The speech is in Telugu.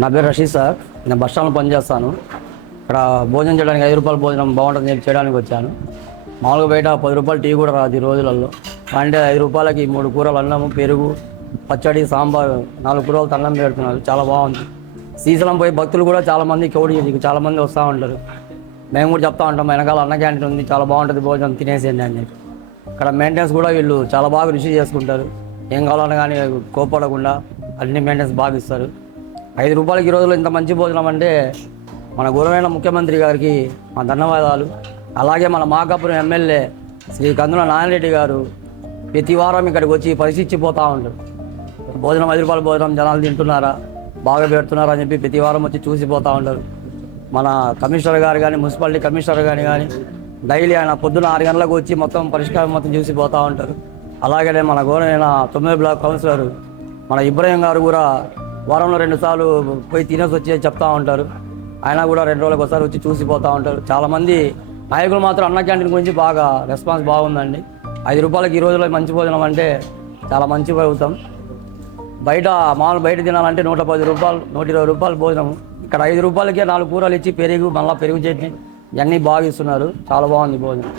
నా పేరు రషీద్ సార్. నేను బస్ స్టాండ్లో పనిచేస్తాను. ఇక్కడ భోజనం చేయడానికి ₹5 భోజనం బాగుంటుంది నేను చేయడానికి వచ్చాను. మామూలుగా బయట ₹10 టీ కూడా రాదు ఈ రోజులలో. అంటే ₹5కి 3 కూరలు, అన్నం, పెరుగు, పచ్చడి, సాంబార్, 4 కూరలు అన్నం పెడుతున్నారు. చాలా బాగుంది. శ్రీశైలం పోయి భక్తులు కూడా చాలామంది చాలామంది వస్తూ ఉంటారు. మేము కూడా చెప్తా ఉంటాం, వెనకాల అన్న క్యాంటీన్ ఉంది, చాలా బాగుంటుంది భోజనం తినేసేయండి అని చెప్పి. ఇక్కడ మెయింటెనెన్స్ కూడా వీళ్ళు చాలా బాగా రిసీవ్ చేసుకుంటారు. ఏం కావాలన్నా కానీ కోపడకుండా అన్ని మెయింటెనెన్స్ బాగా ఇస్తారు. ₹5 ఈ రోజుల్లో ఇంత మంచి భోజనం అంటే మన గౌరవమైన ముఖ్యమంత్రి గారికి మా ధన్యవాదాలు. అలాగే మన మాకాపురం ఎమ్మెల్యే శ్రీ కందుల నారాయణరెడ్డి గారు ప్రతి వారం ఇక్కడికి వచ్చి పరిశీలించిపోతూ ఉంటారు. భోజనం ₹5 భోజనం జనాలు తింటున్నారా, బాగా పెడుతున్నారా అని చెప్పి ప్రతి వారం వచ్చి చూసిపోతూ ఉంటారు. మన కమిషనర్ గారు కానీ, మున్సిపాలిటీ కమిషనర్ కానీ డైలీ ఆయన పొద్దున్న 6 గంటలకు వచ్చి మొత్తం పరిష్కారం మొత్తం చూసిపోతూ ఉంటారు. అలాగే మన గౌరవమైన 9 బ్లాక్ కౌన్సిలర్ మన ఇబ్రహీం గారు కూడా వారంలో 2 సార్లు పోయి తినేసి వచ్చి చెప్తా ఉంటారు. ఆయన కూడా 2 రోజులకు ఒకసారి వచ్చి చూసిపోతూ ఉంటారు. చాలామంది నాయకులు మాత్రం అన్న క్యాంటీన్ గురించి బాగా రెస్పాన్స్ బాగుందండి. ₹5 ఈ రోజులో మంచి భోజనం అంటే చాలా మంచి ప్రభుత్వం. మామూలు బయట తినాలంటే ₹110, ₹120 భోజనం. ఇక్కడ ₹5కే 4 కూరలు ఇచ్చి పెరుగు, మళ్ళీ పెరుగు చట్నీ ఇవన్నీ బాగా ఇస్తున్నారు. చాలా బాగుంది భోజనం.